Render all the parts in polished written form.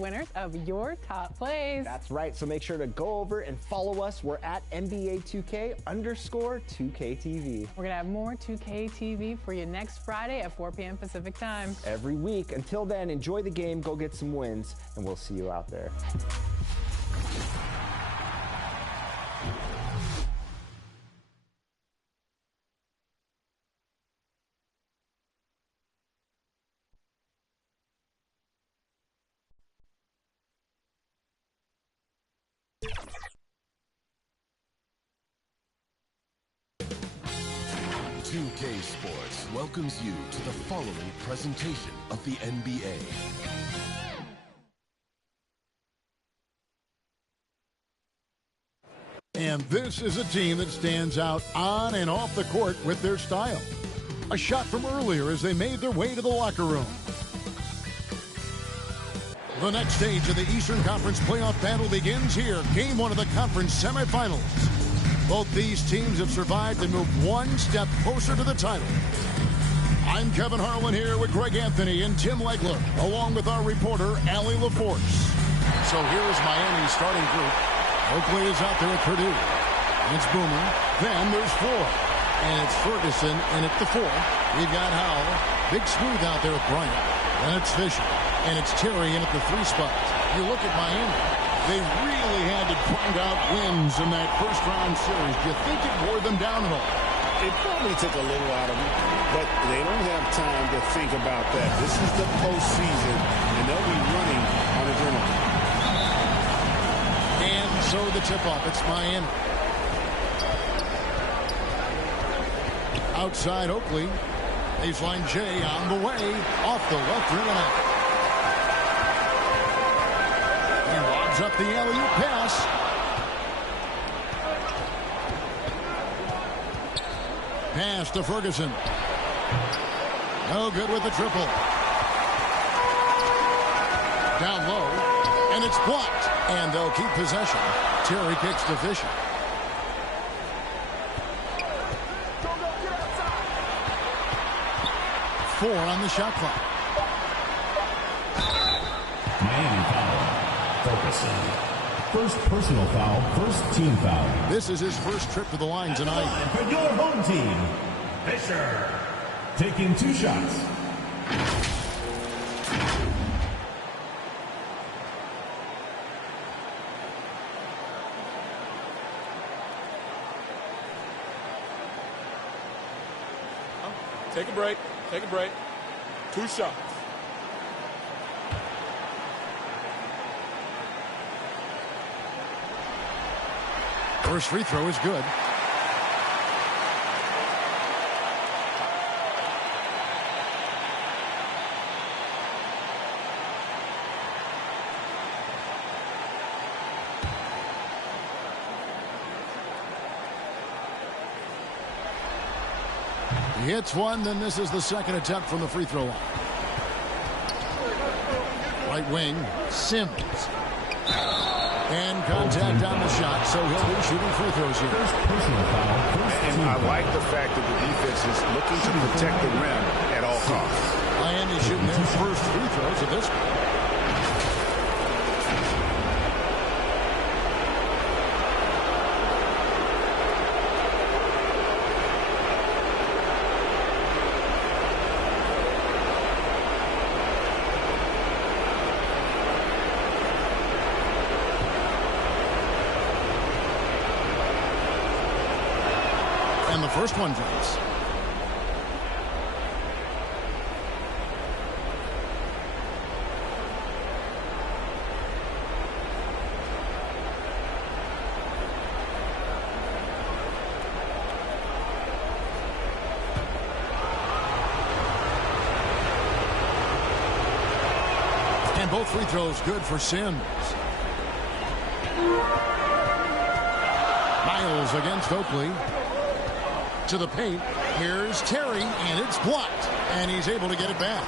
winners of your top plays. That's right. So make sure to go over and follow us. We're at NBA2K_2KTV. We're going to have more 2K TV for you next Friday at 4 p.m. Pacific time. Every week. Until then, enjoy the game, go get some wins, and we'll see you out there. 2K Sports welcomes you to the following presentation of the NBA. And this is a team that stands out on and off the court with their style. A shot from earlier as they made their way to the locker room. The next stage of the Eastern Conference playoff battle begins here. Game 1 of the conference semifinals. Both these teams have survived and moved one step closer to the title. I'm Kevin Harlan here with Greg Anthony and Tim Legler, along with our reporter, Allie LaForce. So here's Miami's starting group. Oakley is out there at Purdue. It's Boomer. Then there's Ford. And it's Ferguson in at the 4. We've got Howell. Big Smooth out there at Bryant. Then it's Fisher. And it's Terry in at the 3 spot. You look at Miami. They really had to grind out wins in that first-round series. Do you think it wore them down at all? It probably took a little out of them, but they don't have time to think about that. This is the postseason, and they'll be running on adrenaline. And so the tip-off, it's Miami. Outside Oakley. Baseline Jay on the way. Off the left rim and out. Up the alley-oop pass. Pass to Ferguson. No good with the triple. Down low, and it's blocked. And they'll keep possession. Terry kicks to Fisher. Four on the shot clock. Miami foul. Ferguson. First personal foul, first team foul. This is his first trip to the line tonight. For your home team, Fisher. Taking 2 shots. Take a break. Take a break. 2 shots. First free throw is good. He hits one, then this is the second attempt from the free throw line. Right wing, Sims. And contact on the shot, so he'll be shooting free throws here. First personal foul, And I like the fact that the defense is looking to protect the rim at all costs. Miami shooting their first free throws of this one. And the first one drops. And both free throws good for Sims. Miles against Oakley. To the paint. Here's Terry, and it's blocked. And he's able to get it back.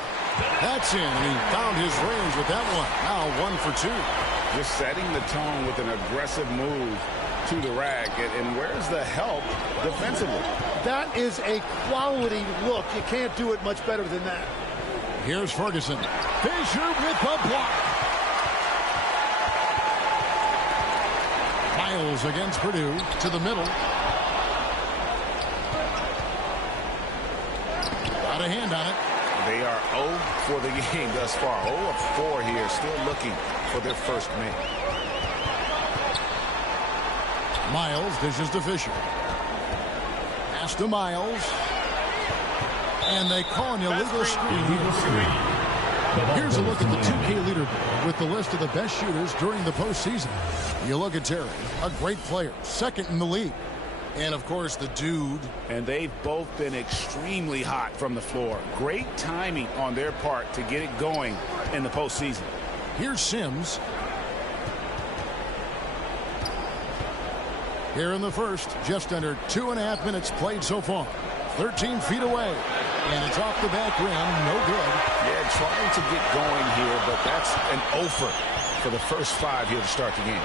That's in, and he found his range with that one. Now 1 for 2. Just setting the tone with an aggressive move to the rack. And where's the help defensively? That is a quality look. You can't do it much better than that. Here's Ferguson. Fisher with the block. Miles against Purdue to the middle. Got a hand on it. They are 0 for the game thus far. 0 of 4 here, still looking for their first man. Miles dishes to Fisher. Pass to Miles. And they call an illegal screen. Here's a look at the 2K leaderboard with the list of the best shooters during the postseason. You look at Terry, a great player, second in the league. And, of course, the dude. And they've both been extremely hot from the floor. Great timing on their part to get it going in the postseason. Here's Sims. Here in the first, just under 2.5 minutes played so far. 13 feet away. And it's off the back rim. No good. Yeah, trying to get going here, but that's an offer for the first 5 here to start the game.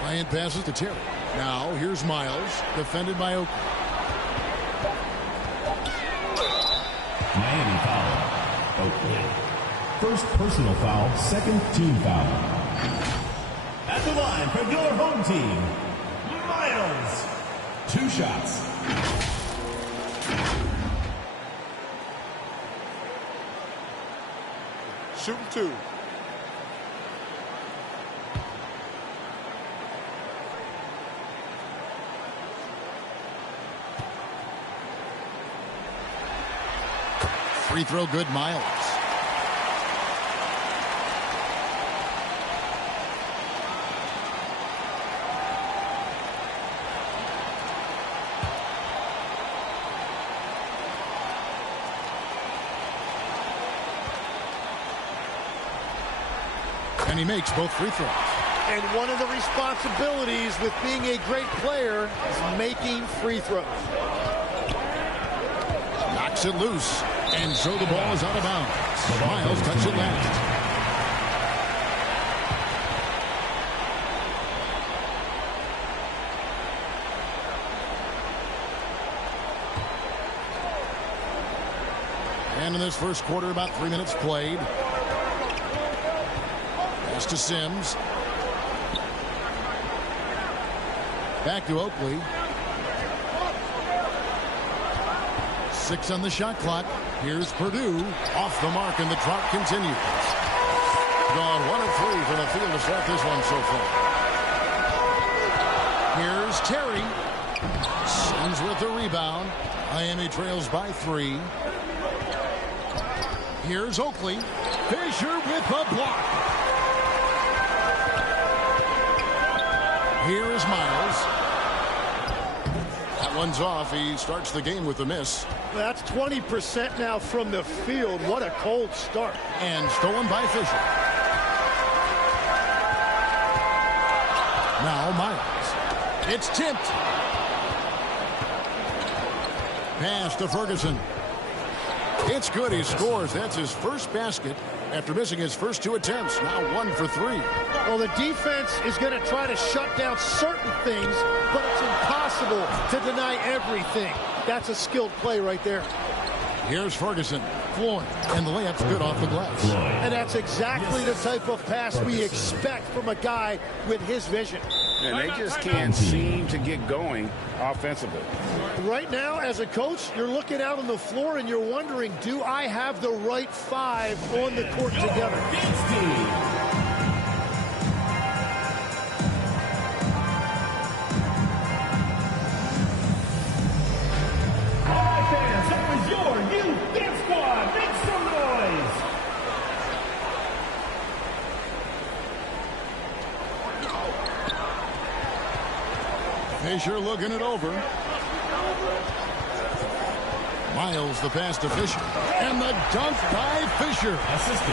Bryant passes to Terry. Now here's Miles, defended by Oakley. Miami foul. Oakley. First personal foul, second team foul. At the line for your home team, Miles. 2 shots. Shooting 2. Free throw good, Miles. And he makes both free throws. And one of the responsibilities with being a great player is making free throws. Knocks it loose. And so the ball is out of bounds. Miles cuts it last. And in this first quarter, about 3 minutes played. Pass to Sims. Back to Oakley. 6 on the shot clock. Here's Purdue off the mark, and the drought continues. Gone 1 of 3 from the field to start this one so far. Here's Terry. Sims with the rebound. Miami trails by 3. Here's Oakley. Fisher with the block. Here is Miles. That one's off. He starts the game with a miss. That's 20% now from the field. What a cold start. And stolen by Fisher. Now Miles. It's tipped. Pass to Ferguson. It's good. He scores. That's his first basket after missing his first 2 attempts. Now 1 for 3. Well, the defense is going to try to shut down certain things, but it's impossible to deny everything. That's a skilled play right there. Here's Ferguson. Floyd. And the layup's good off the glass. And that's exactly the type of pass we expect from a guy with his vision. And they just can't seem to get going offensively. Right now, as a coach, you're looking out on the floor and you're wondering, do I have the right 5 on the court together? All right, fans, that was your new Dance Squad. Make some noise. Fisher looking it over. Miles the pass to Fisher. And the dunk by Fisher.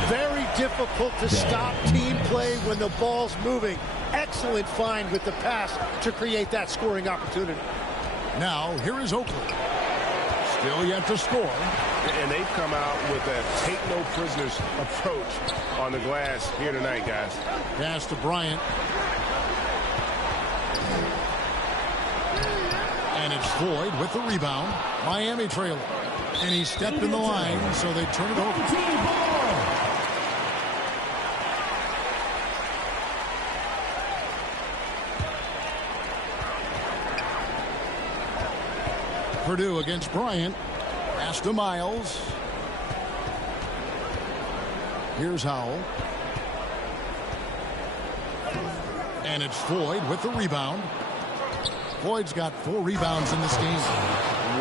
Very difficult to stop team play when the ball's moving. Excellent find with the pass to create that scoring opportunity. Now, here is Oakley. Still yet to score. And they've come out with a take-no-prisoners approach on the glass here tonight, guys. Pass to Bryant. And it's Floyd with the rebound. Miami trailing. And he stepped in the line, so they turn it over. Purdue against Bryant. Pass to Miles. Here's Howell. And it's Floyd with the rebound. Floyd's got 4 rebounds in this game.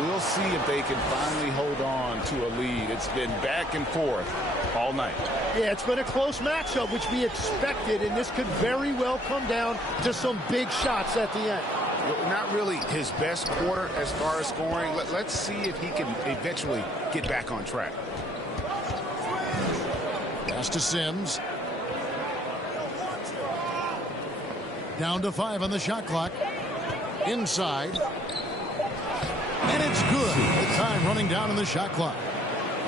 We'll see if they can finally hold on to a lead. It's been back and forth all night. Yeah, it's been a close matchup, which we expected, and this could very well come down to some big shots at the end. Not really his best quarter as far as scoring. Let's see if he can eventually get back on track. Pass to Sims. Down to 5 on the shot clock. Inside. And it's good. The time running down on the shot clock.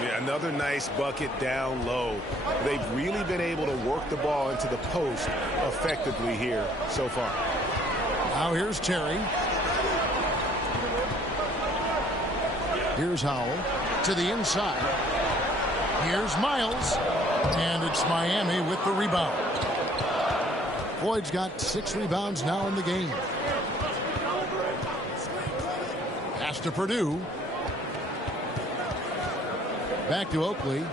Yeah, another nice bucket down low. They've really been able to work the ball into the post effectively here so far. Now here's Terry. Here's Howell to the inside. Here's Miles. And it's Miami with the rebound. Floyd's got 6 rebounds now in the game. Pass to Purdue. Back to Oakley.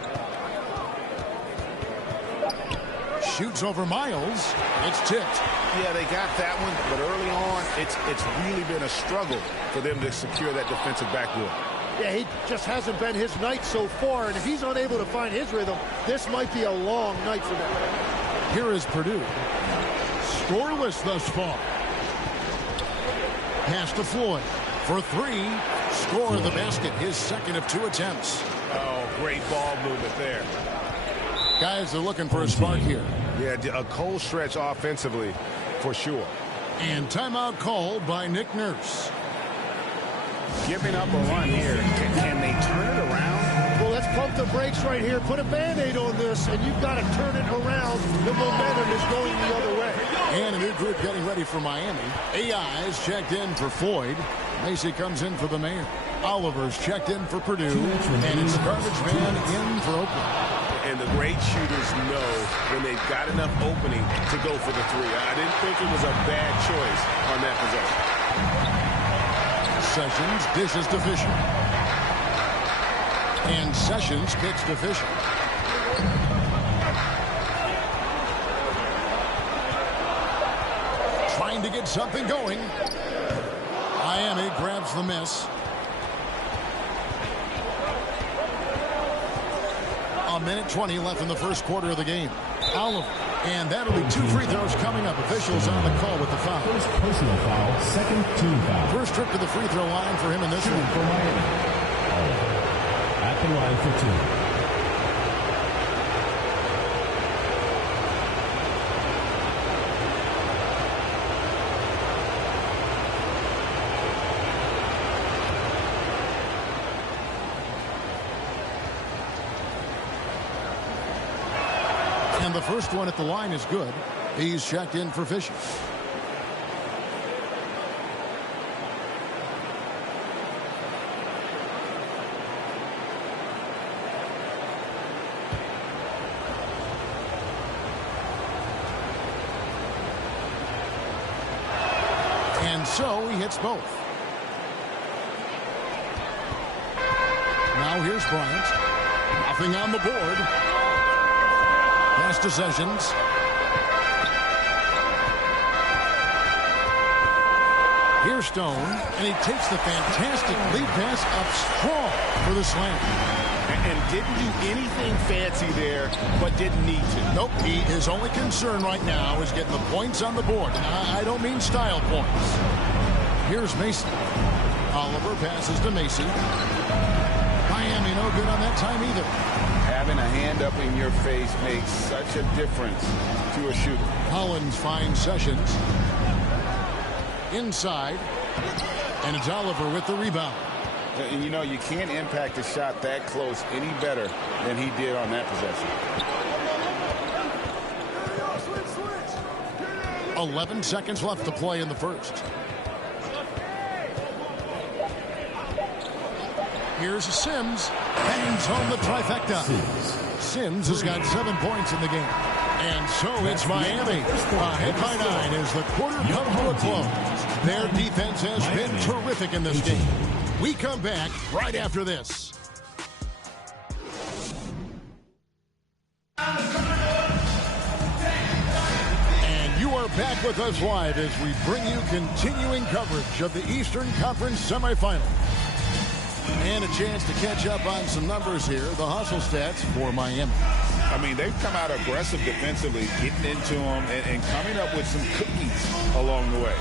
Shoots over Miles. It's tipped. Yeah, they got that one, but early on, it's really been a struggle for them to secure that defensive backboard. Yeah, he just hasn't been his night so far, and if he's unable to find his rhythm, this might be a long night for them. Here is Purdue. Scoreless thus far. Pass to Floyd for 3. Score the basket, his second of 2 attempts. Oh, great ball movement there. Guys are looking for a spark here. Yeah, a cold stretch offensively for sure. And timeout called by Nick Nurse. Giving up a run here. Can they turn it around? Well, let's pump the brakes right here. Put a Band-Aid on this, and you've got to turn it around. The momentum is going the other way. And a new group getting ready for Miami. AI is checked in for Floyd. Macy comes in for the mayor. Oliver's checked in for Purdue. And it's Garbage Man in for Oakland. And the great shooters know when they've got enough opening to go for the 3. I didn't think it was a bad choice on that possession. Sessions dishes to Fisher. And Sessions kicks to Fisher. Trying to get something going. Miami grabs the miss. A minute 20 left in the first quarter of the game. Oliver. And that'll be 2 free throws coming up. Officials on the call with the foul. First personal foul, second team foul. First trip to the free throw line for him in this one. For Miami. Oliver at the line for 2. And the first one at the line is good. He's checked in for Fisher. And so he hits both. Now here's Bryant. Nothing on the board. Pass to Sessions. Here's Stone, and he takes the fantastic lead pass up strong for the slam. And didn't do anything fancy there, but didn't need to. Nope, his only concern right now is getting the points on the board. I don't mean style points. Here's Macy. Oliver passes to Macy. Miami no good on that time either. Having a hand up in your face makes such a difference to a shooter. Collins finds Sessions. Inside. And it's Oliver with the rebound. And you know, you can't impact a shot that close any better than he did on that possession. 11 seconds left to play in the first. Here's Sims. Bangs home the trifecta. Sims has got 7 points in the game. And so it's Miami. Ahead by 9 as the quarter comes to a close. Their defense has been terrific in this game. We come back right after this. And you are back with us live as we bring you continuing coverage of the Eastern Conference semifinals. And a chance to catch up on some numbers here. The hustle stats for Miami. I mean, they've come out aggressive defensively, getting into them and coming up with some cookies along the way.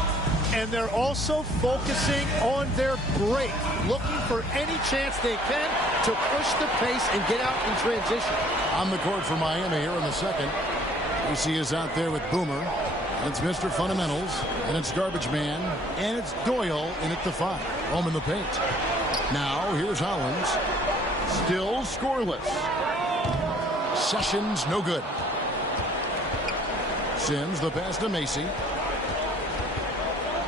And they're also focusing on their break, looking for any chance they can to push the pace and get out in transition. On the court for Miami here in the second. AC is out there with Boomer. It's Mr. Fundamentals, and it's Garbage Man, and it's Doyle in at the 5. Home in the paint. Now, here's Hollins. Still scoreless. Sessions, no good. Sims, the pass to Macy.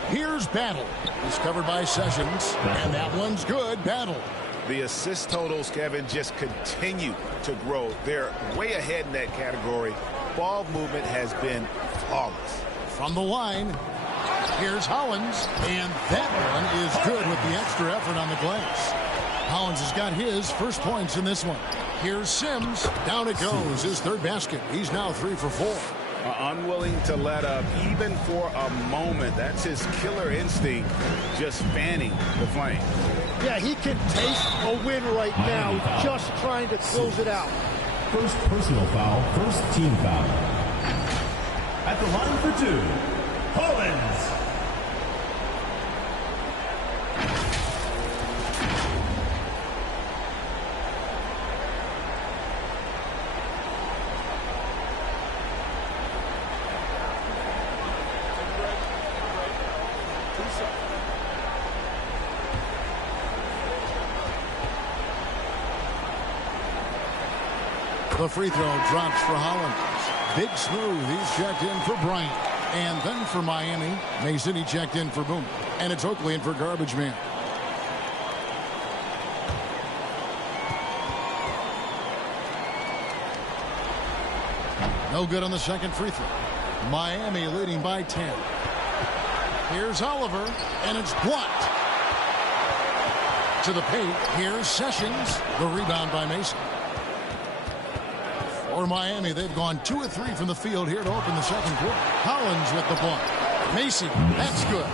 Here's Battle. It's covered by Sessions, and that one's good. Battle. The assist totals, Kevin, just continue to grow. They're way ahead in that category. Ball movement has been flawless. From the line, here's Hollins, and that one is good with the extra effort on the glass. Hollins has got his first points in this one. Here's Sims. Down it goes, his third basket. He's now 3 for 4. Unwilling to let up even for a moment. That's his killer instinct, just fanning the flame. Yeah, he can taste a win right now, just trying to close it out. First personal foul, first team foul. At the line for 2, Hollins. The free throw drops for Hollins. Big Smooth, he's checked in for Bryant. And then for Miami, Mason, he checked in for Boom. And it's Oakley in for Garbage Man. No good on the second free throw. Miami leading by 10. Here's Oliver, and it's blocked. To the paint, here's Sessions. The rebound by Mason. For Miami, they've gone 2 of 3 from the field here to open the second quarter. Hollins with the block. Macy, that's good.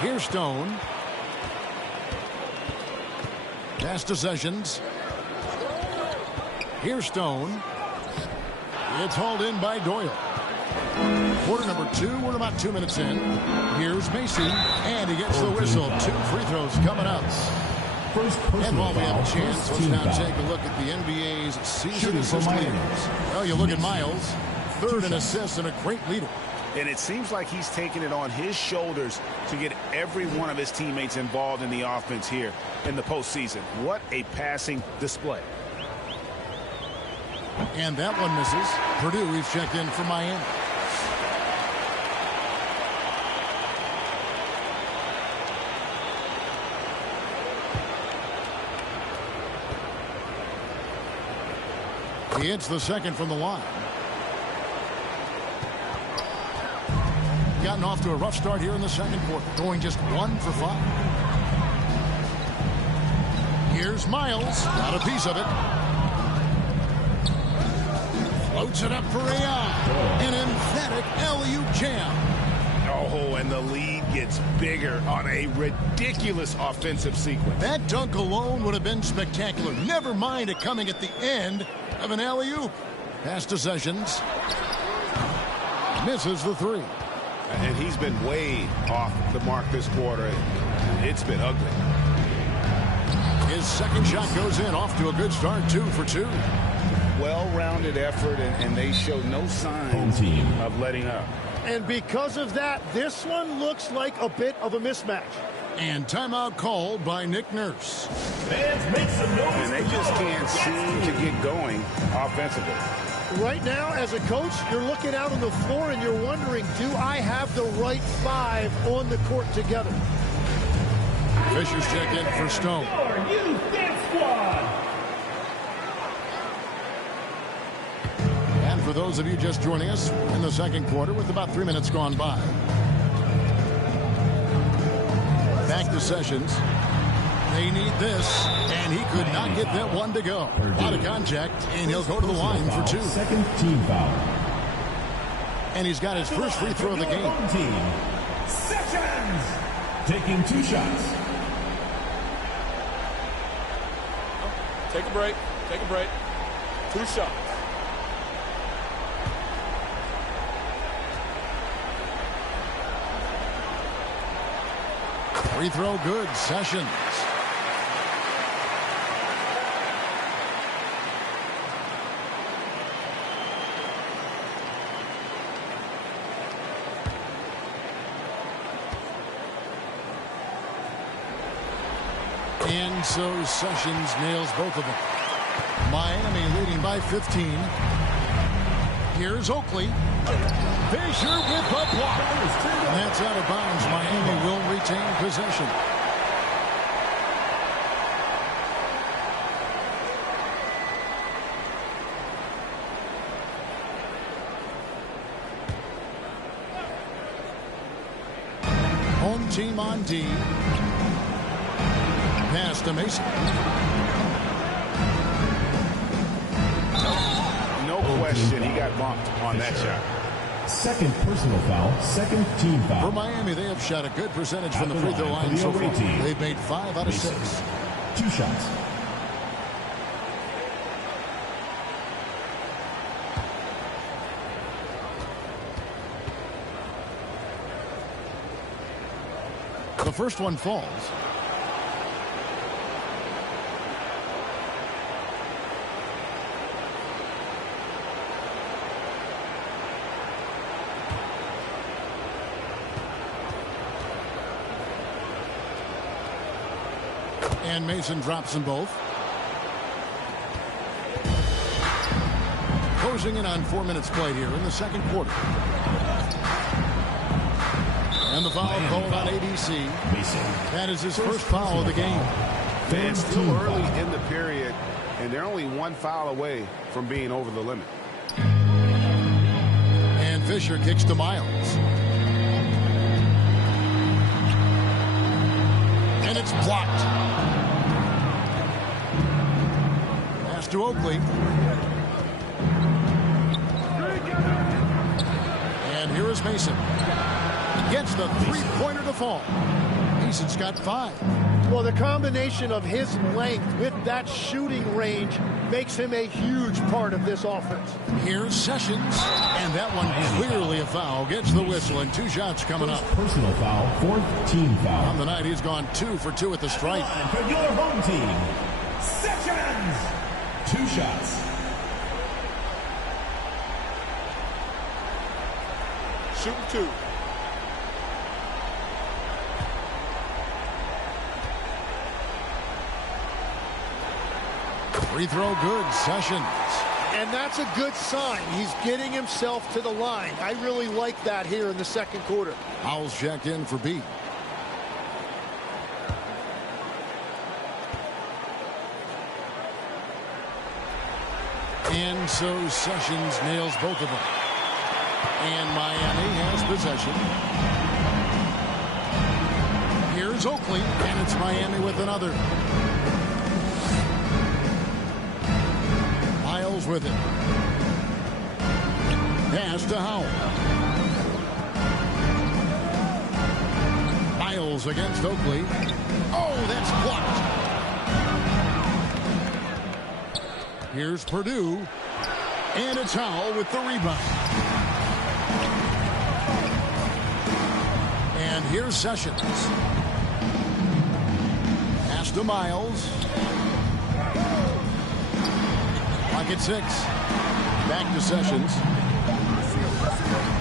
Here's Stone. Pass to Sessions. Here's Stone. It's hauled in by Doyle. Quarter number 2, we're about 2 minutes in. Here's Macy, and he gets the whistle. 2 free throws coming up. And while we have a chance, let's now take a look at the NBA's season assist leaders. Well, you look at Miles, 3rd in assists and a great leader. And it seems like he's taking it on his shoulders to get every one of his teammates involved in the offense here in the postseason. What a passing display. And that one misses. Purdue, he's checked in for Miami. He hits the second from the line. Gotten off to a rough start here in the second quarter, going just 1 for 5. Here's Miles, got a piece of it. Floats it up for Ray. An emphatic alley-oop jam. Oh, and the lead gets bigger on a ridiculous offensive sequence. That dunk alone would have been spectacular. Never mind it coming at the end of an alley-oop. Pass to Sessions. Misses the 3. And he's been way off the mark this quarter. It's been ugly. His second shot goes in, off to a good start, 2 for 2. Well-rounded effort, and they show no signs of letting up. And because of that, this one looks like a bit of a mismatch. And timeout called by Nick Nurse. Fans make some noise. And they just can't seem to get going offensively. Right now, as a coach, you're looking out on the floor and you're wondering, do I have the right 5 on the court together? Fisher's checked in for Stone. Youth Dance Squad. And for those of you just joining us in the second quarter with about 3 minutes gone by. Back to Sessions. They need this, and he could not get that one to go. Out of contact, and he'll go to the line for 2. Second team foul. And he's got his first free throw of the game. Team. Sessions taking 2 shots. Take a break. Take a break. 2 shots. Free throw good. Sessions. And so Sessions nails both of them. Miami leading by 15. Here's Oakley. Fisher with the block. That's out of bounds. Miami will retain possession. Home team on D. Pass to Mason. No question, he got bumped on that shot. Second personal foul, second team foul. For Miami, they have shot a good percentage from the free throw line so far. They've made 5 out of 6. 2 shots. The first one falls. And Mason drops them both. Closing in on 4 minutes played here in the second quarter. And the foul called on ABC. That is his first foul of the game. It's still early in the period, and they're only 1 foul away from being over the limit. And Fisher kicks to Miles. And it's blocked. Pass to Oakley. And here is Mason. Gets the three-pointer to fall. Mason's got 5. Well, the combination of his length with that shooting range makes him a huge part of this offense. Here's Sessions, and that one clearly a foul. Gets the whistle, and 2 shots coming up. Personal foul, 4th team foul. On the night, he's gone 2 for 2 at the stripe. For your home team, Sessions. 2 shots. Shooting 2. Free throw good. Sessions. And that's a good sign. He's getting himself to the line. I really like that here in the second quarter. Howell's checked in for B. And so Sessions nails both of them. And Miami has possession. Here's Oakley, and it's Miami with another. Miles with it. Pass to Howell. Miles against Oakley. Oh, that's blocked. Here's Purdue. And it's Howell with the rebound. And here's Sessions. Pass to Miles. Clock at 6. Back to Sessions.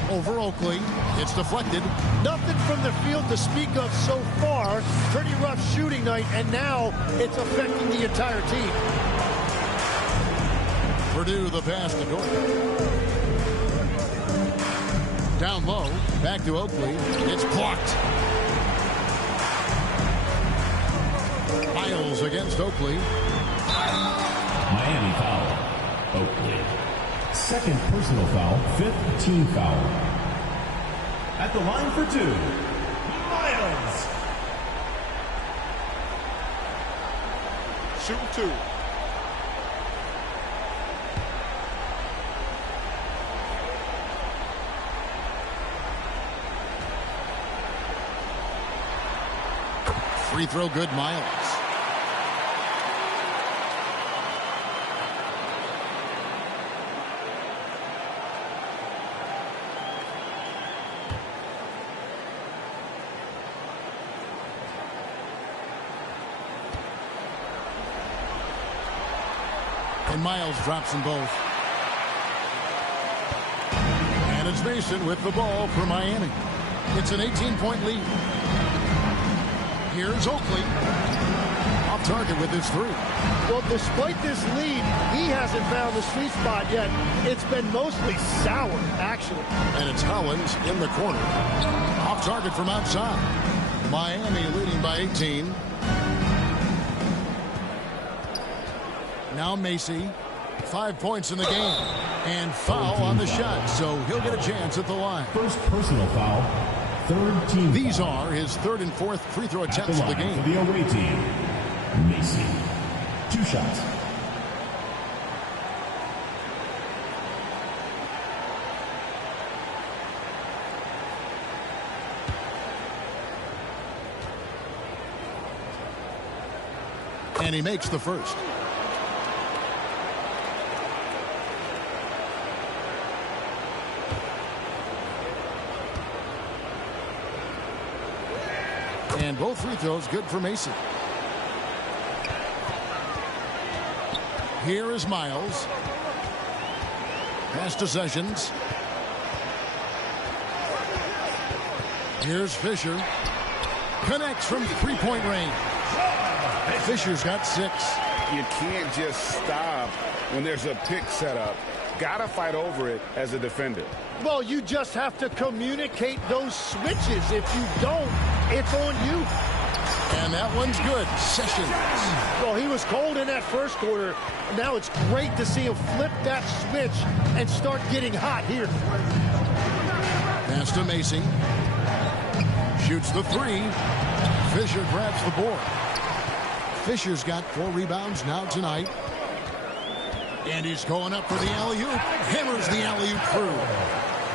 Over Oakley. It's deflected. Nothing from the field to speak of so far. Pretty rough shooting night, and now it's affecting the entire team. Purdue the pass to Gordon. Down low. Back to Oakley. It's blocked. Miles against Oakley. Miami foul. Oakley. Second personal foul, 5th team foul. At the line for 2, Miles. shooting 2. Free throw good, Miles. And Miles drops them both. And it's Mason with the ball for Miami. It's an 18-point lead. Here's Oakley. Off target with his 3. Well, despite this lead, he hasn't found the sweet spot yet. It's been mostly sour, actually. And it's Hollins in the corner. Off target from outside. Miami leading by 18. Now Macy. 5 points in the game. And foul on the shot, so he'll get a chance at the line. First personal foul. Third team. These are his 3rd and 4th free throw attempts of the game. For the away team, Macy. 2 shots. And he makes the first. And both free throws good for Mason. Here is Miles. Pass to Sessions. Here's Fisher. Connects from 3-point range. Fisher's got 6. You can't just stop when there's a pick set up. Gotta fight over it as a defender. Well, you just have to communicate those switches. If you don't, it's on you. And that one's good. Sessions. Well, he was cold in that first quarter. Now it's great to see him flip that switch and start getting hot here. Pass to Macy. Shoots the 3. Fisher grabs the board. Fisher's got 4 rebounds now tonight. And he's going up for the alley-oop. Hammers the alley-oop through.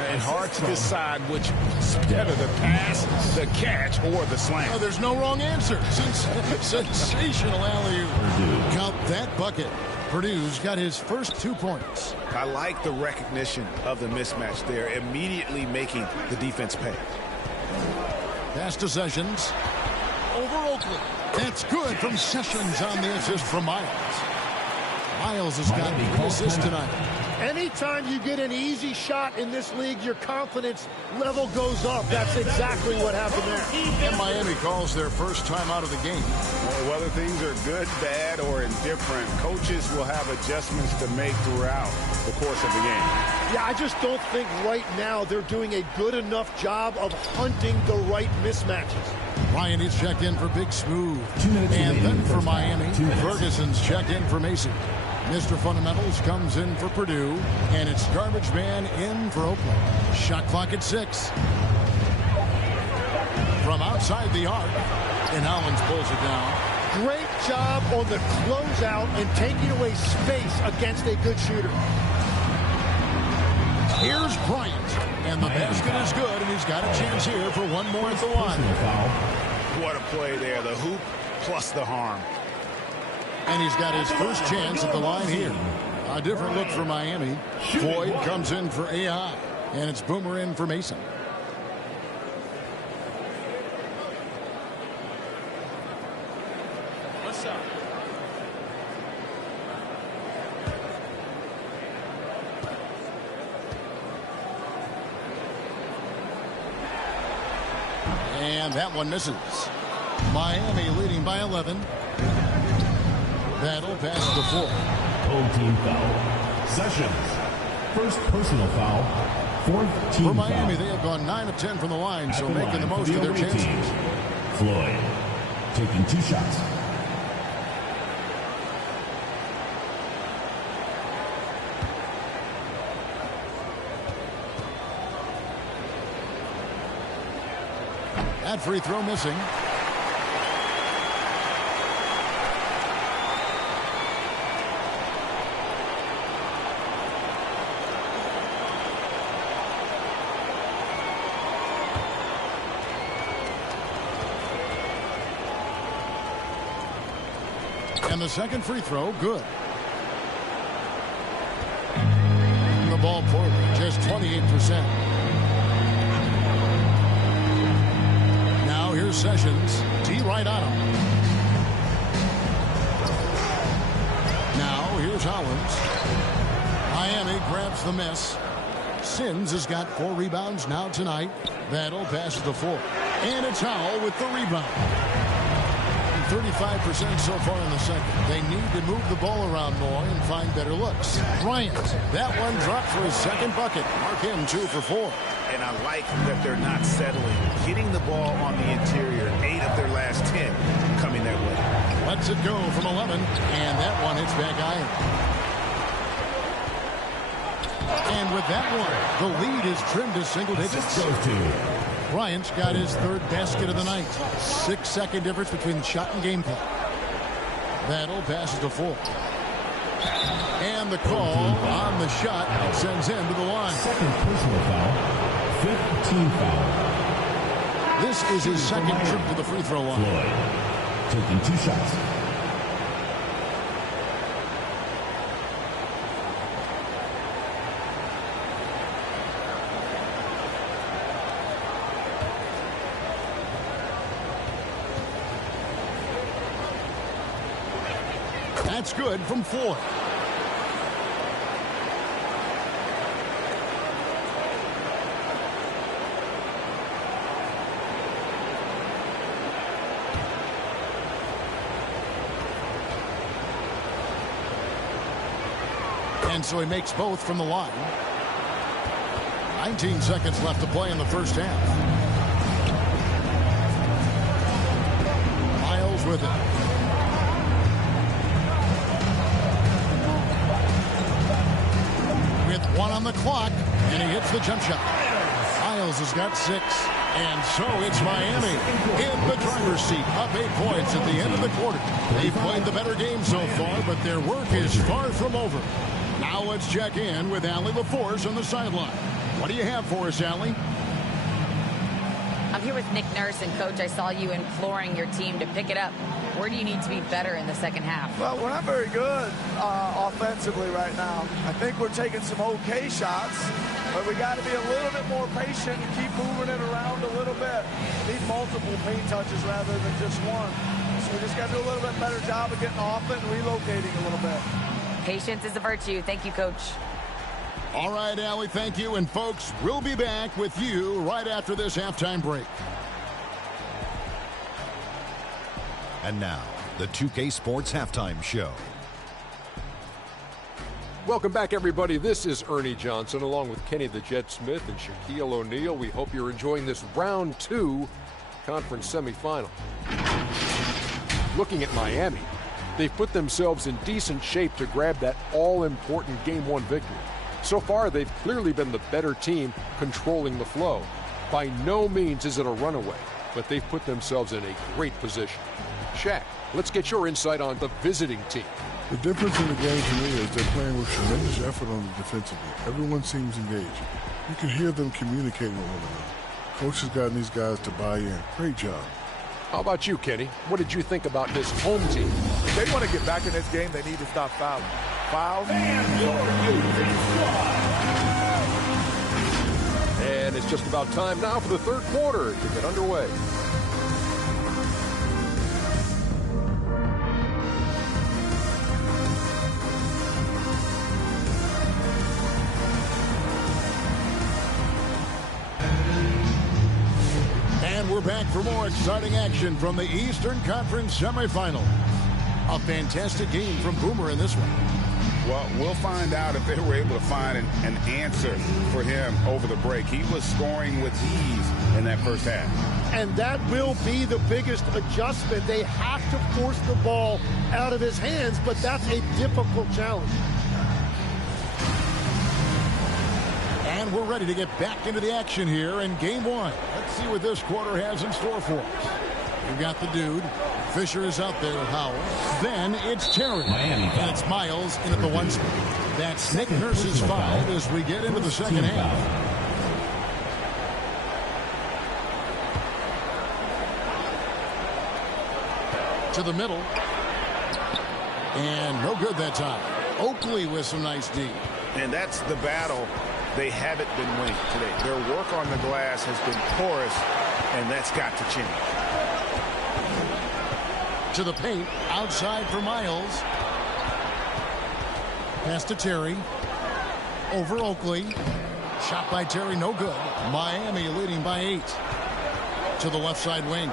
And hard to decide which is better, the pass, the catch, or the slam. Oh, there's no wrong answer. Sensational alley-oop. Count that bucket. Purdue's got his first 2 points. I like the recognition of the mismatch there, immediately making the defense pay. Pass to Sessions. Over Oakley. That's good from Sessions on the assist from Miles. Miles has got the assist tonight. Anytime you get an easy shot in this league, your confidence level goes up. That's exactly what happened there. And Miami calls their first time out of the game. Whether things are good, bad, or indifferent, coaches will have adjustments to make throughout the course of the game. Yeah, I just don't think right now they're doing a good enough job of hunting the right mismatches. Ryan is checked in for Big Smooth. And then for Miami, Ferguson's checked in for Mason. Mr. Fundamentals comes in for Purdue, and it's Garbage Man in for Oakland. Shot clock at 6. From outside the arc, and Hollins pulls it down. Great job on the closeout and taking away space against a good shooter. Here's Bryant, and the basket is good, and he's got a chance here for one more at the line. What a play there, the hoop plus the harm. And he's got his first chance at the line here. A different look for Miami. Floyd comes in for AI, and it's Boomer in for Mason. What's up? And that one misses. Miami leading by 11. Battle past the 4. Home team foul. Sessions. First personal foul. Fourth team foul. For Miami, foul. they have gone 9 of 10 from the line, so making the most of their chances. Team. Floyd taking 2 shots. That free throw missing. And the second free throw, good. The ball forward, just 28%. Now here's Sessions. D right on him. Now here's Hollins. Miami grabs the miss. Sins has got 4 rebounds now tonight. Battle passes to 4. And it's Howell with the rebound. 35% so far in the second. They need to move the ball around more and find better looks. Bryant, that one dropped for his second bucket. Mark him 2 for 4. And I like that they're not settling. Hitting the ball on the interior. 8 of their last 10 coming that way. Lets it go from 11. And that one hits back iron. And with that one, the lead is trimmed to single digits. Bryant's got his 3rd basket of the night. 6-second difference between shot and game clock. Battle passes to 4. And the call on the shot sends him to the line. Second personal foul. 5th team foul. This is his second trip to the free throw line. Floyd taking 2 shots. That's good from Floyd. And so he makes both from the line. 19 seconds left to play in the first half. Miles with it. With 1 on the clock, and he hits the jump shot. Miles has got 6, and so it's Miami in the driver's seat, up 8 points at the end of the quarter. They've played the better game so far, but their work is far from over. Now let's check in with Allie LaForce on the sideline. What do you have for us, Allie? I'm here with Nick Nurse, and Coach, I saw you imploring your team to pick it up. Where do you need to be better in the second half? Well, we're not very good offensively right now. I think we're taking some okay shots, but we got to be a little bit more patient and keep moving it around a little bit. Need multiple paint touches rather than just one. So we just got to do a little bit better job of getting off it and relocating a little bit. Patience is a virtue. Thank you, Coach. All right, Allie, thank you. And, folks, we'll be back with you right after this halftime break. And now, the 2K Sports Halftime Show. Welcome back, everybody. This is Ernie Johnson, along with Kenny the Jet Smith and Shaquille O'Neal. We hope you're enjoying this round 2 conference semifinal. Looking at Miami, they've put themselves in decent shape to grab that all-important Game 1 victory. So far, they've clearly been the better team controlling the flow. By no means is it a runaway, but they've put themselves in a great position. Shaq, let's get your insight on the visiting team. The difference in the game to me is they're playing with tremendous effort on the defensive end. Everyone seems engaged. You can hear them communicating with one another. Coach has gotten these guys to buy in. Great job. How about you, Kenny? What did you think about this home team? If they want to get back in this game, they need to stop fouling. Fouls. And it's just about time now for the third quarter to get underway. And we're back for more exciting action from the Eastern Conference semifinal. A fantastic game from Boomer in this one. Well, we'll find out if they were able to find an answer for him over the break. He was scoring with ease in that first half. And that will be the biggest adjustment. They have to force the ball out of his hands, but that's a difficult challenge. And we're ready to get back into the action here in Game 1. Let's see what this quarter has in store for us. We've got the dude. Fisher is out there with Howell. Then it's Terry. And it's Miles in at the 1 spot. That's Nick Nurse's foul as we get into the second half. To the middle. And no good that time. Oakley with some nice D. And that's the battle they haven't been winning today. Their work on the glass has been porous, and that's got to change. To the paint, outside for Miles. Pass to Terry. Over Oakley. Shot by Terry, no good. Miami leading by 8. To the left side wing.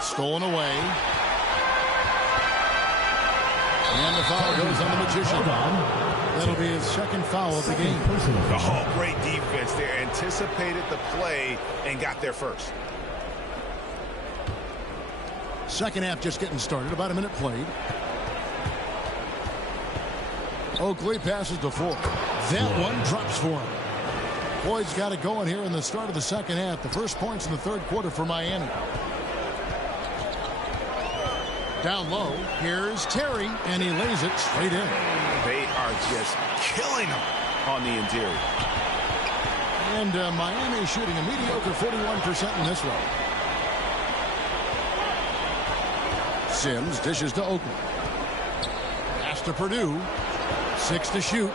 Stolen away. And the foul goes on the Magician. That'll be his second foul of the game. Oh, great defense there. Anticipated the play and got there first. Second half just getting started. About a minute played. Oakley passes to Ford. That one drops for him. Boyd's got it going here in the start of the second half. The first points in the third quarter for Miami. Down low, here's Terry, and he lays it straight in. They are just killing him on the interior. And Miami shooting a mediocre 41% in this one. Sims dishes to Oakley. Pass to Purdue. 6 to shoot.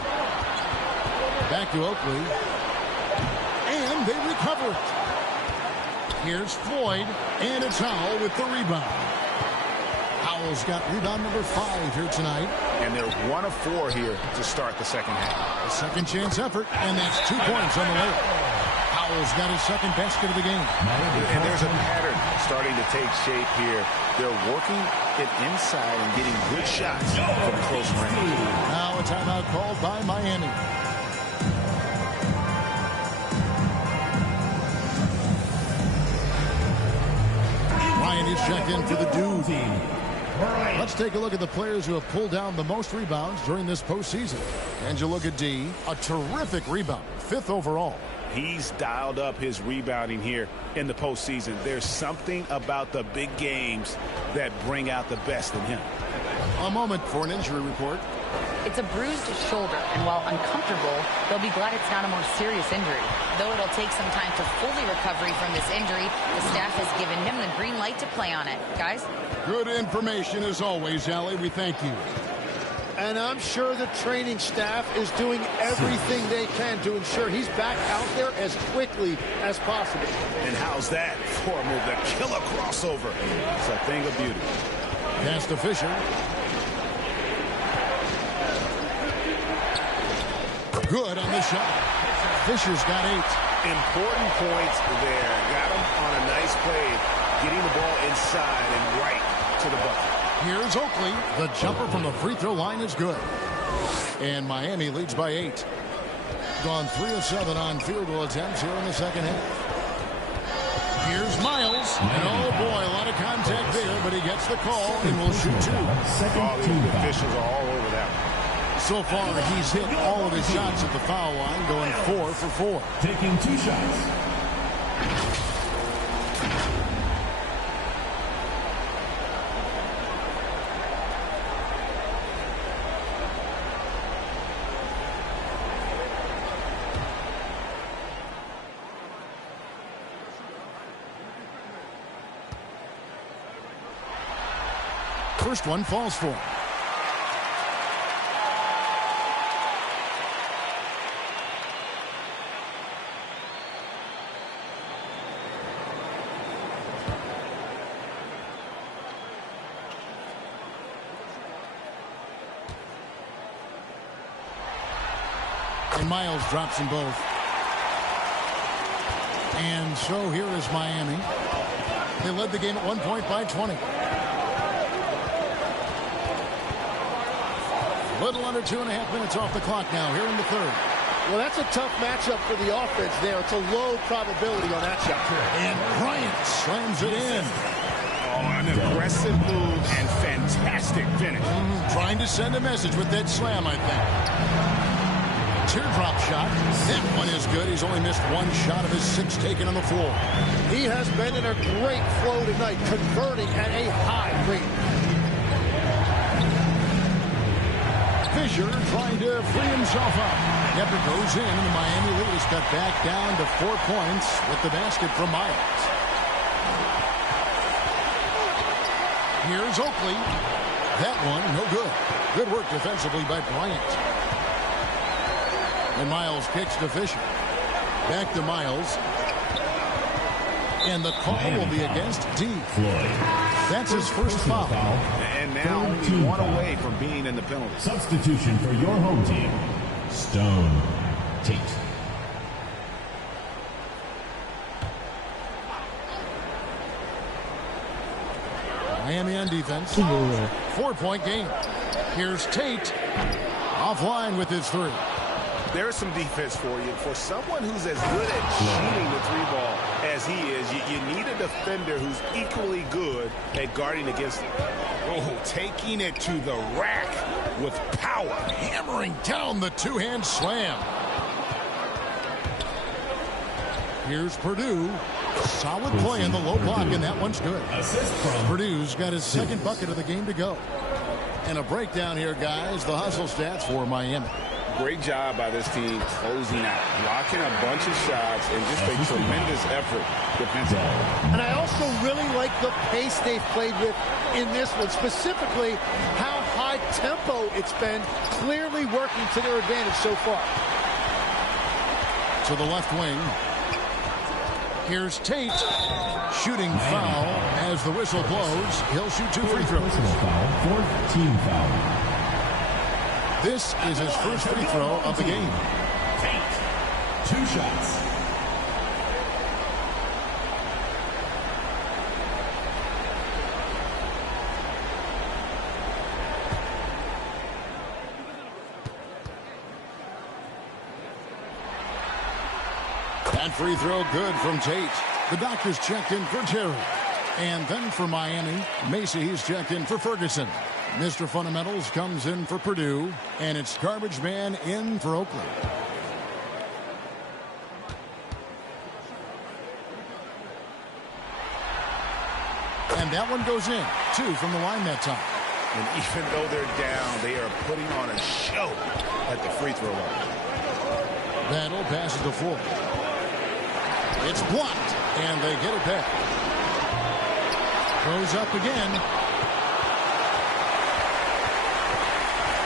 Back to Oakley. And they recover it. Here's Floyd, and it's Howell with the rebound. Howell's got rebound number 5 here tonight. And they're 1 of 4 here to start the second half. A second chance effort, and that's 2 points on the layup. Howell's got his second basket of the game. And there's a pattern starting to take shape here. They're working it inside and getting good shots from close range. Now a timeout called by Miami. Ryan is checked in for the Dew team. Let's take a look at the players who have pulled down the most rebounds during this postseason. And you look at D, a terrific rebound, 5th overall. He's dialed up his rebounding here in the postseason. There's something about the big games that bring out the best in him. A moment for an injury report. It's a bruised shoulder, and while uncomfortable, they'll be glad it's not a more serious injury. Though it'll take some time to fully recovery from this injury, the staff has given him the green light to play on it. Guys? Good information as always, Allie. We thank you. And I'm sure the training staff is doing everything they can to ensure he's back out there as quickly as possible. And how's that for a move? The killer crossover. It's a thing of beauty. Pass to Fisher. Good on the shot. Fisher's got 8. Important points there. Got him on a nice play, getting the ball inside and right to the bucket. Here's Oakley. The jumper from the free throw line is good. And Miami leads by 8. Gone 3 of 7 on field goal attempts here in the second half. Here's Miles. And oh boy, a lot of contact there, but he gets the call and will shoot 2. The officials are all over that one. So far, he's hit all of his shots at the foul line, going 4 for 4. Taking 2 shots. First one falls for him. And Miles drops them both. And so here is Miami. They led the game at 1 point by 20. Little under 2.5 minutes off the clock now here in the third. Well, that's a tough matchup for the offense there. It's a low probability on that shot. And Bryant slams it in. Oh, an aggressive move and fantastic finish. Trying to send a message with that slam, I think. Teardrop shot. That one is good. He's only missed 1 shot of his 6 taken on the floor. He has been in a great flow tonight, converting at a high rate. Fisher trying to free himself up. Never goes in, and the Miami lead is cut back down to 4 points with the basket from Miles. Here's Oakley. That one, no good. Good work defensively by Bryant. And Miles kicks to Fisher. Back to Miles. And the call will be against D. That's his first foul. And now only one away from being in the penalty. Substitution for your home team, Stone Tate. Miami on defense. 4-point game. Here's Tate. Offline with his three. There's some defense for you. For someone who's as good at shooting the three ball as he is, you need a defender who's equally good at guarding against him. Oh, taking it to the rack with power. Hammering down the two-hand slam. Here's Purdue. Solid play in the low block, and that one's good. Purdue's got his second bucket of the game to go. And a breakdown here, guys. The hustle stats for Miami. Great job by this team closing out, blocking a bunch of shots, and just a tremendous effort defensively. And I also really like the pace they've played with in this one, specifically how high tempo it's been, clearly working to their advantage so far. To the left wing. Here's Tate. Shooting foul as the whistle blows. He'll shoot 2 free throws. Fourth team foul. This is his first free throw of the game. Tate. 2 shots. That free throw good from Tate. The doctors checked in for Terry. And then for Miami, Macy's checked in for Ferguson. Mr. Fundamentals comes in for Purdue. And it's Garbage Man in for Oakland. And that one goes in. 2 from the line that time. And even though they're down, they are putting on a show at the free throw line. Battle passes the floor. It's blocked, and they get it back. Goes up again.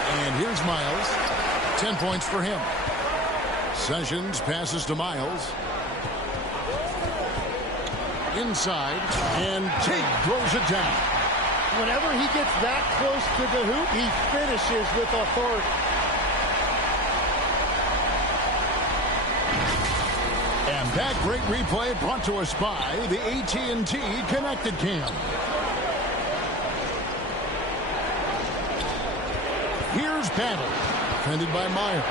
And here's Miles. 10 points for him. Sessions passes to Miles. Inside, and Tate throws it down. Whenever he gets that close to the hoop, he finishes with authority. And that great replay brought to us by the AT&T Connected Cam. Here's Battle, defended by Meyer.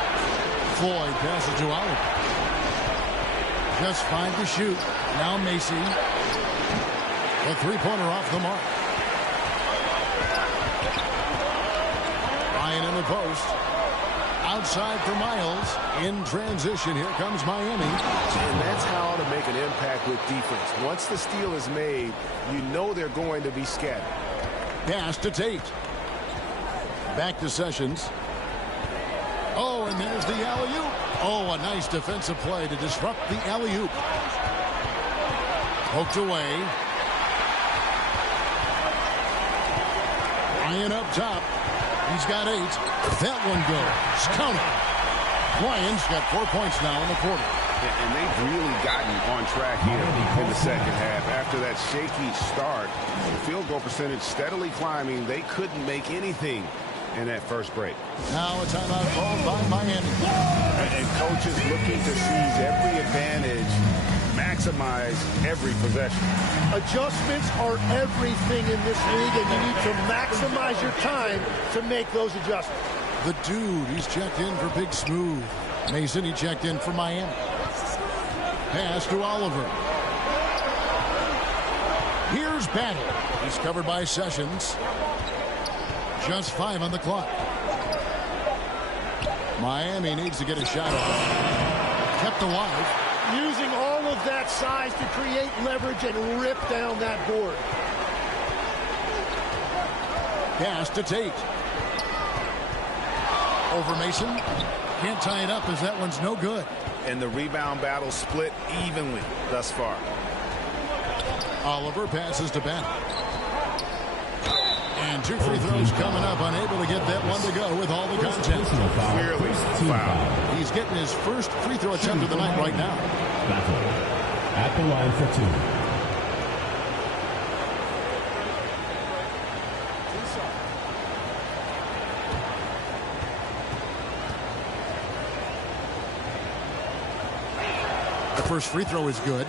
Floyd passes to Oliver. Just 5 to shoot. Now Macy. A three-pointer off the mark. Ryan in the post. Outside for Miles. In transition, here comes Miami. And that's how to make an impact with defense. Once the steal is made, you know they're going to be scattered. Pass to Tate. Back to Sessions. Oh, and there's the alley-oop. Oh, a nice defensive play to disrupt the alley-oop. Poked away. Ryan up top. He's got 8. That one goes. Count it. Ryan's got 4 points now in the quarter. And they've really gotten on track here in the second half. After that shaky start, the field goal percentage steadily climbing. They couldn't make anything in that first break. Now a timeout called by Miami. And coaches looking to seize every advantage, maximize every possession. Adjustments are everything in this league, and you need to maximize your time to make those adjustments. The dude, he's checked in for Big Smooth. Mason, he checked in for Miami. Pass to Oliver. Here's Battle. He's covered by Sessions. Just 5 on the clock. Miami needs to get a shot off. Kept alive. Using all of that size to create leverage and rip down that board. Pass to Tate. Over Mason. Can't tie it up as that one's no good. And the rebound battle split evenly thus far. Oliver passes to Ben. And 2 free throws coming up, unable to get that one to go with all the contact. Clearly foul. He's getting his first free throw attempt of the night right now. Battle at the line for 2. The first free throw is good.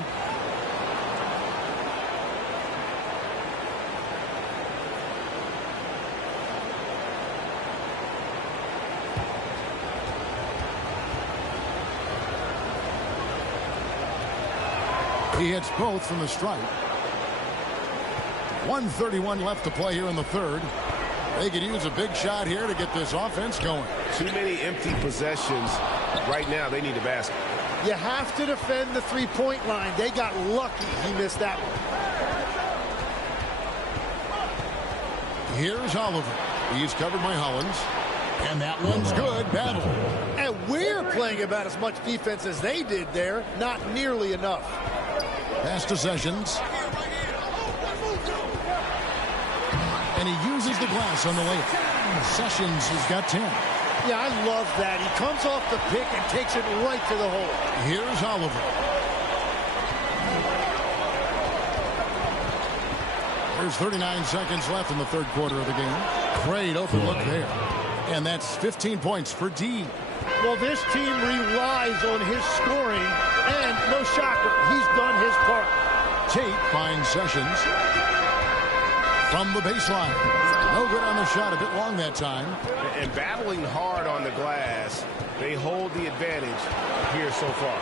He hits both from the stripe. 1:31 left to play here in the third. They could use a big shot here to get this offense going. Too many empty possessions. Right now, they need a basket. You have to defend the three-point line. They got lucky he missed that one. Here's Oliver. He's covered by Hollins. And that one's good. Battle. And we're playing about as much defense as they did there. Not nearly enough. Pass to Sessions. And he uses the glass on the layup. Sessions has got 10. Yeah, I love that. He comes off the pick and takes it right to the hole. Here's Oliver. There's 39 seconds left in the third quarter of the game. Great open look there. And that's 15 points for D. Well, this team relies on his scoring, and no shocker, he's done his part. Tate finds Sessions from the baseline. No good on the shot, a bit long that time. And battling hard on the glass, they hold the advantage here so far.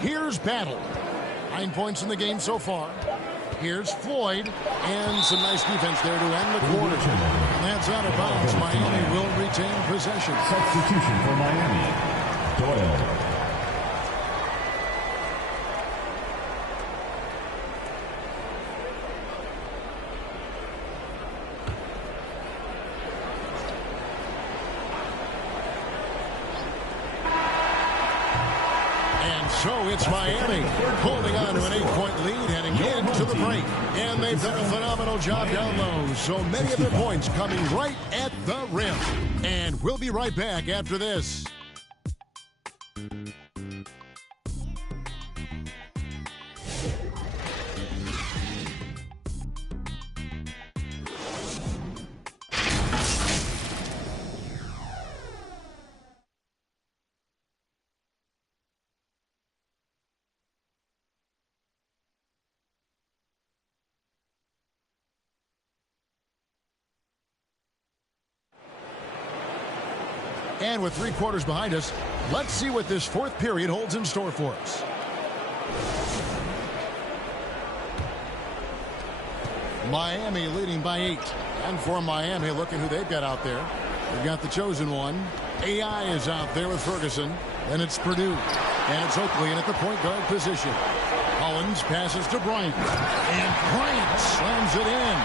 Here's Battle. 9 points in the game so far. Here's Floyd, and some nice defense there to end the quarter. And that's out of bounds. Miami will retain possession. Substitution for Miami. Doyle. So it's Miami holding on to an 8-point lead heading into the break. And they've done a phenomenal job down low. So many of their points coming right at the rim. And we'll be right back after this. And with 3 quarters behind us, let's see what this fourth period holds in store for us. Miami leading by 8. And for Miami, looking who they've got out there. They've got the chosen one. AI is out there with Ferguson. Then it's Purdue. And it's Oakley in at the point guard position. Hollins passes to Bryant. And Bryant slams it in.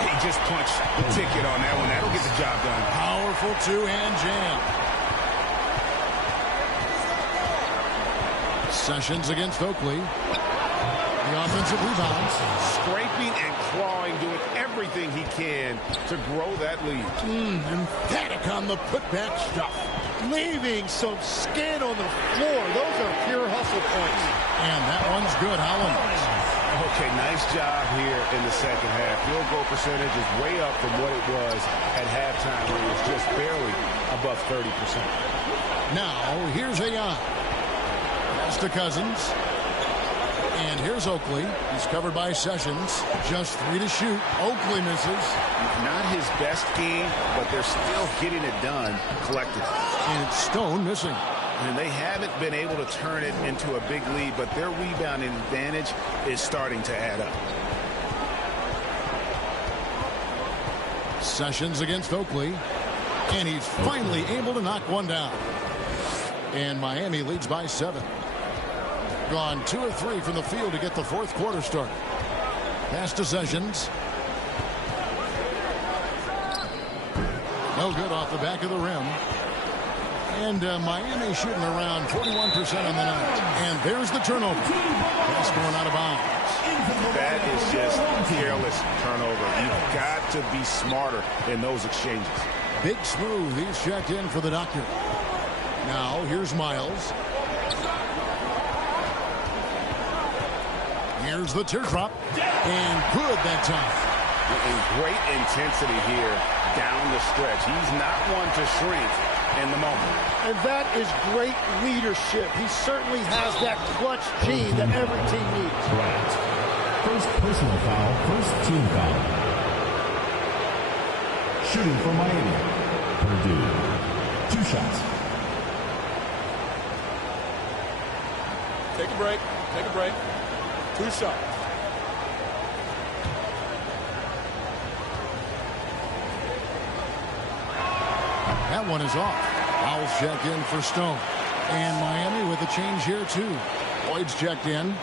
He just punched the ticket on that one. That'll get the job done. Powerful two-hand jam. Sessions against Oakley. The offensive rebound. Scraping and clawing, doing everything he can to grow that lead. Emphatic on the putback stuff. Leaving some skin on the floor. Those are pure hustle points. And that one's good, Hollins. Okay, nice job here in the second half. Field goal percentage is way up from what it was at halftime, where it was just barely above 30%. Now, here's AI. Pass to Cousins. And here's Oakley. He's covered by Sessions. Just 3 to shoot. Oakley misses. Not his best game, but they're still getting it done collectively. And it's Stone missing. And they haven't been able to turn it into a big lead, but their rebounding advantage is starting to add up. Sessions against Oakley. And he's finally able to knock one down. And Miami leads by 7. Gone 2 of 3 from the field to get the fourth quarter started. Pass to Sessions. No good off the back of the rim. And Miami shooting around 41% on the night. And there's the turnover. Pass going out of bounds. That is just careless turnover. You've got to be smarter in those exchanges. Big Smooth, he's checked in for the doctor. Now, here's Miles. Here's the teardrop. And good that time. And great intensity here down the stretch. He's not one to shrink in the moment. And that is great leadership. He certainly has that clutch gene that every team needs. Right. First personal foul, first team foul. Shooting for Miami. Purdue. 2 shots. Take a break. Take a break. 2 shots. That one is off. Fouls checked in for Stone. And Miami with a change here, too. Lloyd's checked in.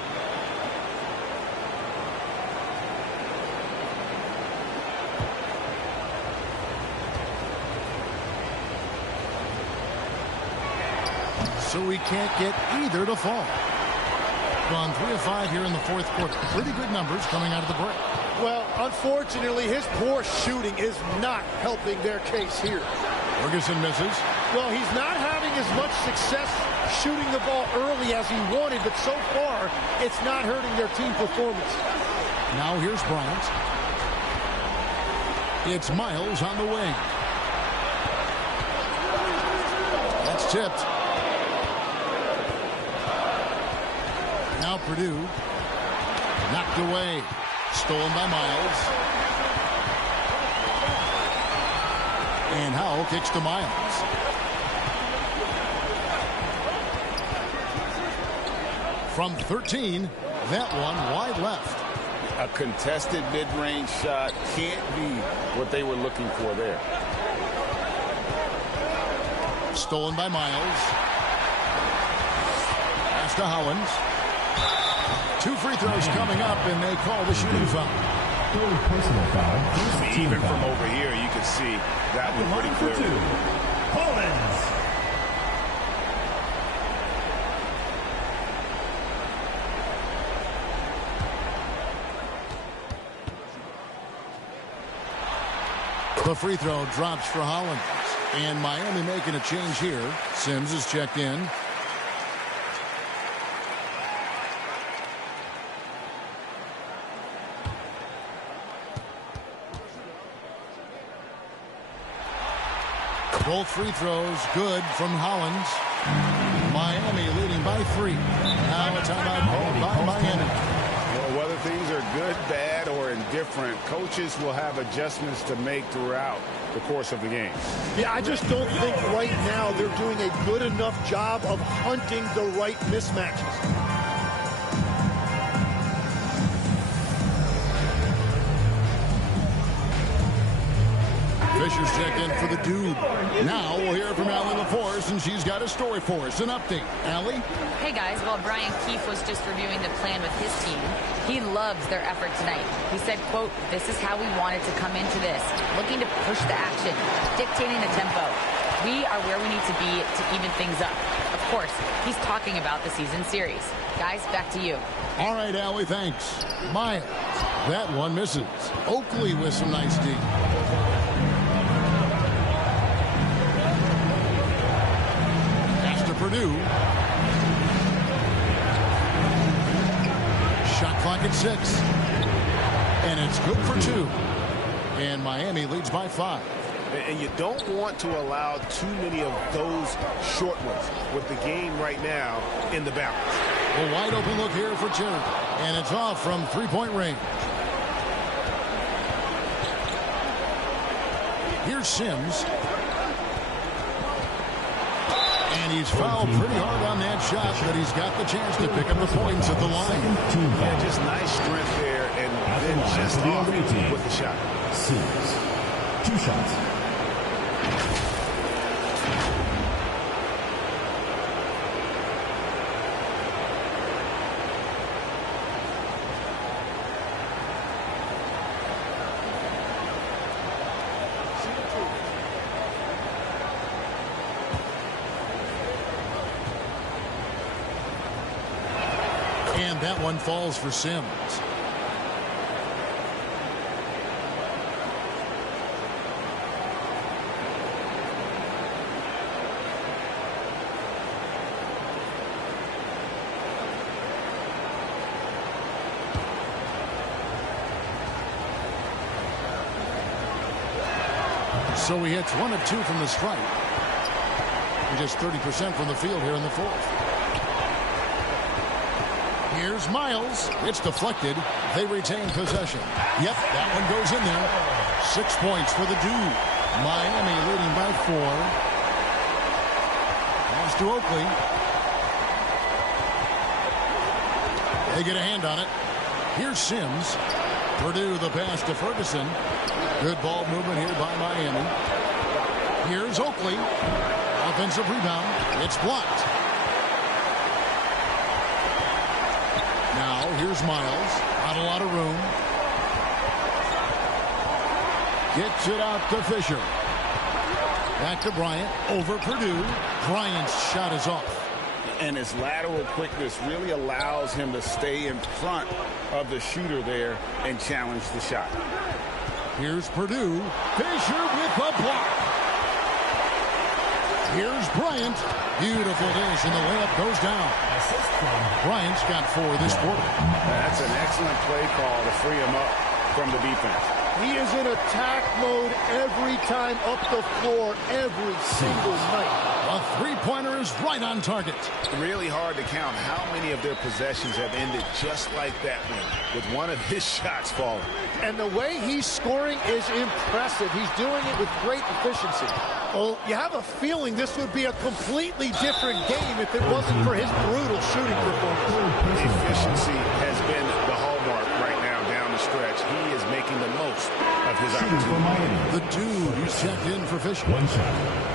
So we can't get either to fall. Gone 3 of 5 here in the fourth quarter. Pretty good numbers coming out of the break. Well, unfortunately, his poor shooting is not helping their case here. Ferguson misses. Well, he's not having as much success shooting the ball early as he wanted, but so far, it's not hurting their team performance. Now here's Bryant. It's Miles on the wing. That's tipped. Now Purdue. Knocked away. Stolen by Miles. And Howell kicks to Miles. From 13, that one wide left. A contested mid-range shot can't be what they were looking for there. Stolen by Miles. Pass to Howland. 2 free throws coming up, and they call the shooting foul. Personal foul. Even from over here, you can see that one pretty clear. Collins. The free throw drops for Hollins. And Miami making a change here. Sims is checked in. Both free throws good from Hollins. Miami leading by 3. Now a timeout called by Miami. Well, whether things are good, bad, or indifferent, coaches will have adjustments to make throughout the course of the game. Yeah, I just don't think right now they're doing a good enough job of hunting the right mismatches. Fisher's checked in for the Dude. Now we'll hear from Allie LaForce, and she's got a story for us. An update. Allie? Hey, guys. While Brian Keefe was just reviewing the plan with his team, he loves their effort tonight. He said, quote, "This is how we wanted to come into this, looking to push the action, dictating the tempo. We are where we need to be to even things up." Of course, he's talking about the season series. Guys, back to you. All right, Allie, thanks. Miles. That one misses. Oakley with some nice D. Purdue. Shot clock at 6. And it's good for 2. And Miami leads by 5. And you don't want to allow too many of those short ones with the game right now in the balance. A wide open look here for Cherry. And it's off from 3-point range. Here's Sims. And he's fouled pretty hard on that shot, but he's got the chance to pick up the points at the line. Yeah, just nice strength there, and then just off with the shot. Sims. 2 shots. And that one falls for Sims. So he hits 1 of 2 from the stripe. And just 30% from the field here in the fourth. Here's Miles. It's deflected. They retain possession. Yep, that one goes in there. 6 points for the Dude. Miami leading by 4. Pass to Oakley. They get a hand on it. Here's Sims. Purdue the pass to Ferguson. Good ball movement here by Miami. Here's Oakley. Offensive rebound. It's blocked. Now here's Miles. Not a lot of room. Gets it out to Fisher. Back to Bryant. Over Purdue. Bryant's shot is off. And his lateral quickness really allows him to stay in front of the shooter there and challenge the shot. Here's Purdue. Fisher with a block. Here's Bryant. Beautiful dish, and the layup goes down. Bryant's got 4 this quarter. That's an excellent play call to free him up from the defense. He is in attack mode every time up the floor, every single night. A three-pointer is right on target. Really hard to count how many of their possessions have ended just like that one, with one of his shots falling. And the way he's scoring is impressive. He's doing it with great efficiency. Well, you have a feeling this would be a completely different game if it wasn't for his brutal shooting performance. Efficiency has been the hallmark right now down the stretch. He is making the most of his opportunity. The Dude who's checked in for Fisher. 1 shot.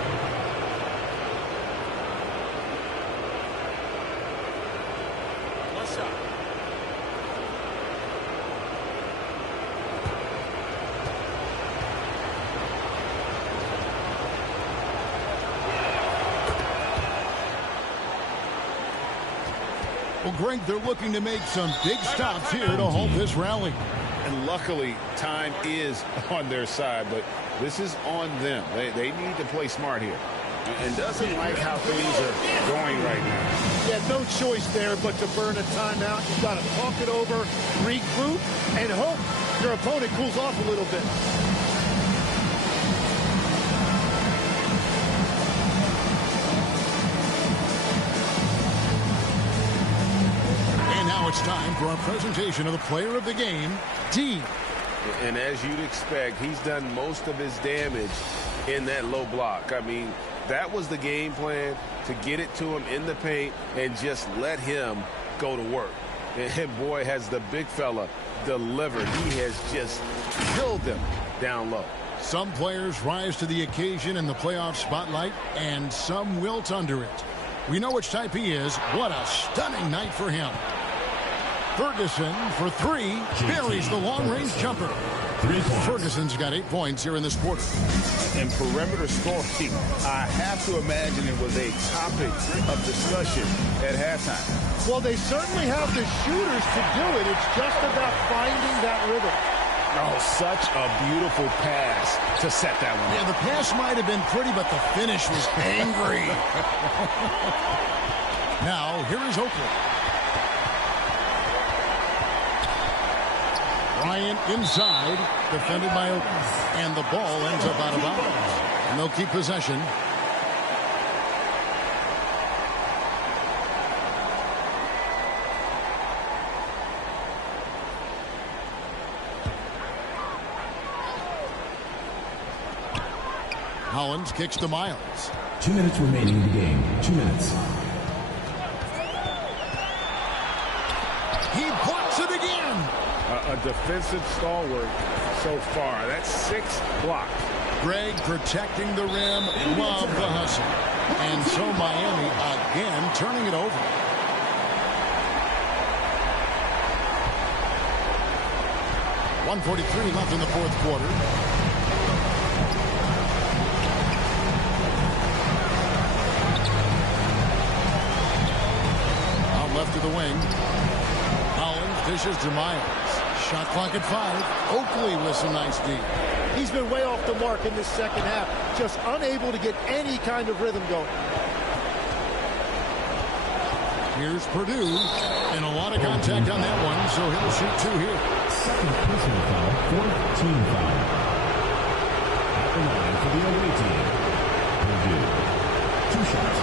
Well, Greg, they're looking to make some big stops here to halt this rally. And luckily, time is on their side, but this is on them. They need to play smart here. And doesn't like how things are going right now. Yeah, no choice there but to burn a timeout. You've got to talk it over, regroup, and hope your opponent cools off a little bit. It's time for our presentation of the player of the game, D. And as you'd expect, he's done most of his damage in that low block. I mean, that was the game plan, to get it to him in the paint and just let him go to work. And boy, has the big fella delivered. He has just killed them down low. Some players rise to the occasion in the playoff spotlight, and some wilt under it. We know which type he is. What a stunning night for him. Ferguson for 3, buries the long-range jumper. Ferguson's got 8 points here in this quarter. And perimeter scoring, I have to imagine it was a topic of discussion at halftime. Well, they certainly have the shooters to do it. It's just about finding that rhythm. Oh, such a beautiful pass to set that one. Yeah, the pass might have been pretty, but the finish was angry. Now, here is Oakley. Bryant inside, defended by Oakley. And the ball ends up out of bounds. And they'll keep possession. Hollins kicks to Miles. 2 minutes remaining in the game. 2 minutes. He blocks it again. A defensive stalwart so far. That's 6 blocks. Greg protecting the rim. Love the hustle. And so Miami again turning it over. .143 left in the fourth quarter. Out left to the wing. Hollins dishes to Miles. Shot clock at 5. Oakley with some nice D. He's been way off the mark in this second half. Just unable to get any kind of rhythm going. Here's Purdue. And a lot of contact on that one, so he'll shoot 2 here. Second personal foul, 4th team foul. At the line, for the away team. Purdue. 2 shots.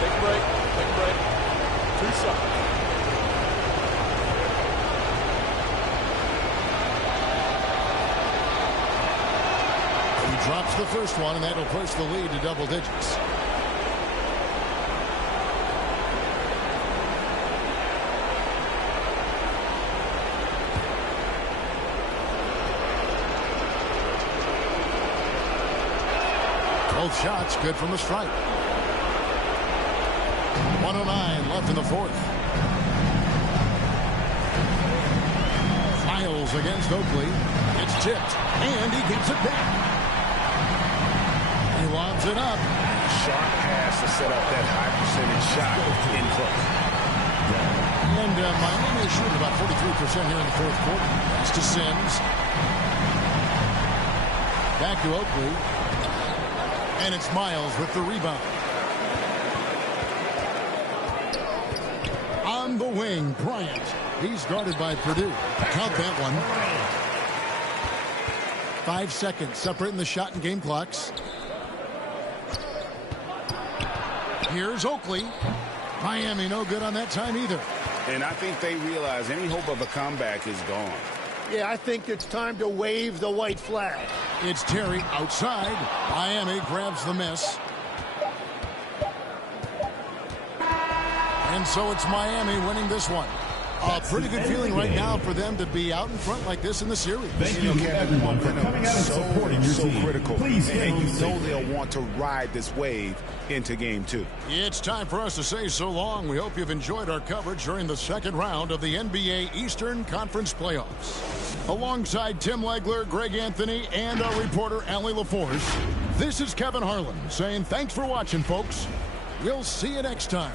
Take a break. Take a break. 2 shots. He drops the first one, and that'll push the lead to double digits. Both shots good from the stripe. 1:09 left in the fourth. Miles against Oakley. It's tipped, and he gets it back. He lobs it up. Sharp pass to set up that high percentage shot in close. And Miami is shooting about 43% here in the fourth quarter. Pass to Sims. Back to Oakley. And it's Miles with the rebound. On the wing, Bryant. He's guarded by Purdue. Count that one. 5 seconds separating the shot and game clocks. Here's Oakley. Miami no good on that time either. And I think they realize any hope of a comeback is gone. Yeah, I think it's time to wave the white flag. It's Terry outside. Miami grabs the miss. And so it's Miami winning this one. A pretty good feeling right now for them to be out in front like this in the series. Thank you to everyone for coming out and supporting your team. Critical. Please and you know they'll want to ride this wave into game 2. It's time for us to say so long. We hope you've enjoyed our coverage during the second round of the NBA Eastern Conference Playoffs. Alongside Tim Legler, Greg Anthony, and our reporter, Allie LaForce, this is Kevin Harlan saying thanks for watching, folks. We'll see you next time.